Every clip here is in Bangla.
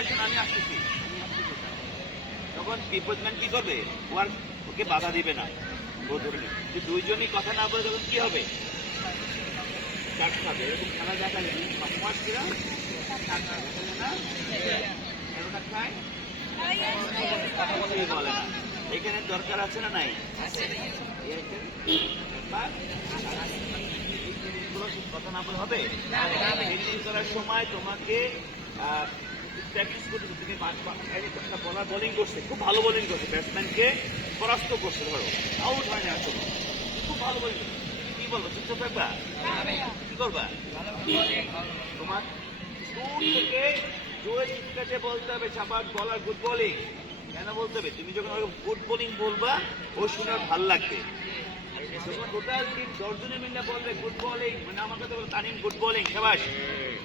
আসুন আমি আসতেছি। তখন বিপদম্যান কি করবে? ও আর ওকে বাধা দিবে না। ও ধরে যে দুইজনই কথা না বলে তখন কি হবে? চাট খাবে। এরকম খেলা দেখালে সমাজ কিরা? চাট খাবে। না? কেনটা খায়? কথা বলে বলে না। এখানে দরকার আছে না নাই? কথা না বলে হবে? করার সময় তোমাকে প্র্যাকটিস করতে এই একটা বলার বোলিং করছে, খুব ভালো বোলিং করছে ব্যাটসম্যানকে পরাস্ত করছে, ধরো। আউট হয় না আসলে খুব ভালো বোলিং কি বলব চুপচাপ থাকবা? কি করবা? তোমার দূর থেকে জোরে চিৎকারে বলতে হবে সাবাস বলার গুড বোলিং কেন বলতে হবে? তুমি যখন গুড বোলিং বলবা, ও শুনে ভালো লাগবে। টোটাল টিম দশজনে মিলে বলবে গুড বোলিং মানে আমার কাছে বলে তানিম গুড বোলিং সাবাস।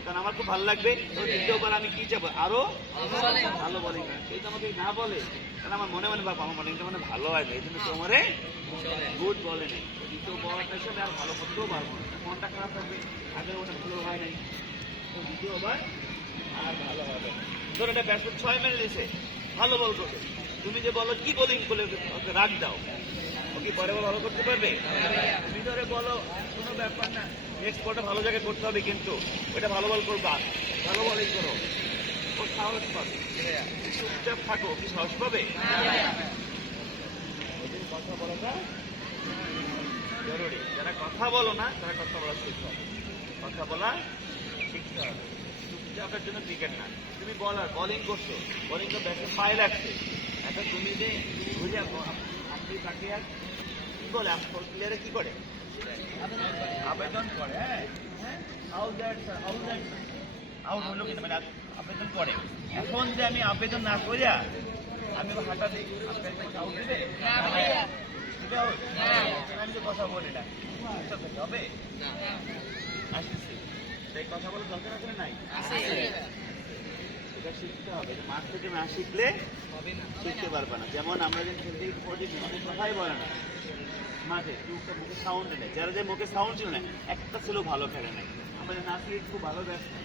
কারণ আমার খুব ভালো লাগবে। দ্বিতীয়বার আমি কি চাবো? আরও? ভালো বোলিং সেই তো আমাকে না বলে কারণ আমার মনে মনে ভাবো আমার বোলিংটা মানে ভালো হয় না। এই জন্য তোমারে গুড বলে নেই দ্বিতীয় বলারটার সাথে আর ভালো করতেও পারব না। মনটা খারাপ থাকবে আগের ওটা ভালো হয় নাই। তো দ্বিতীয়বার আর ভালো হবে। ধরো ব্যাটসম্যান ছয় মেরে দিয়েছে। ভালো বল করবে। তুমি যে বলো কি বোলিং বলে ওকে রাখ দাও। কি পরে ভালো করতে পারবে? ধরে বলো, কোনো ব্যাপার না। নেক্সট বলটা ভালো জায়গায় করতে হবে কিন্তু। ওটা ভালো বল করবা। ভালো বলিং করো। ও সাহস পাবে। চুপচাপ থাকো। কি সাহস পাবে? কথা বলাটা জরুরি। যারা কথা বলো না, তারা কথা বলা শিখতে কথা বলা শিখতে হবে। চুপচাপের জন্য ক্রিকেট না। তুমি বলার বলিং করছ। বোলিং তো ব্যাটে পায়ে লাগছে। এখন তুমি যে বুঝে আর কি বলে? প্লেয়ারে কি করে? আবেদন করে হ্যাঁ out that out that out হলো মানে আবেদন করে। এখন যে আমি আবেদন না করিয়া আমি হাঁটা দিই। আউট দিবে? আমি তো কথা বলি না হবে। আসতেছি। তাই কথা বলার দরকার আছে নাই? মাঠ থেকে না শিখলে শিখতে পারবে না। যেমন আমরা কথাই বলে না, মাঠে টুকটা মুখে সাউন্ড নেই, যারা যে মুখে সাউন্ড ছিল না, একটা ছিল ভালো খেলে নাই। আমাদের নাসির খুব ভালো ব্যাটসম্যান।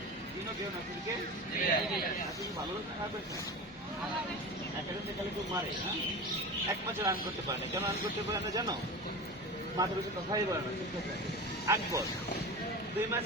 হ্যাঁ? এক ম্যাচে রান করতে পারে না। কেন রান করতে পারে না জানো? মাঠে কথাই বলে না বল দুই ম্যাচ